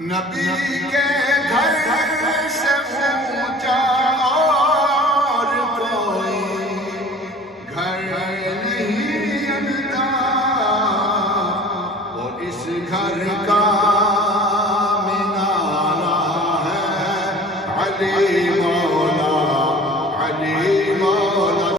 نبی کے گھر سے اونچا اور کوئی گھر نہیں بنتا، اور اس گھر کا مینارہ ہے علی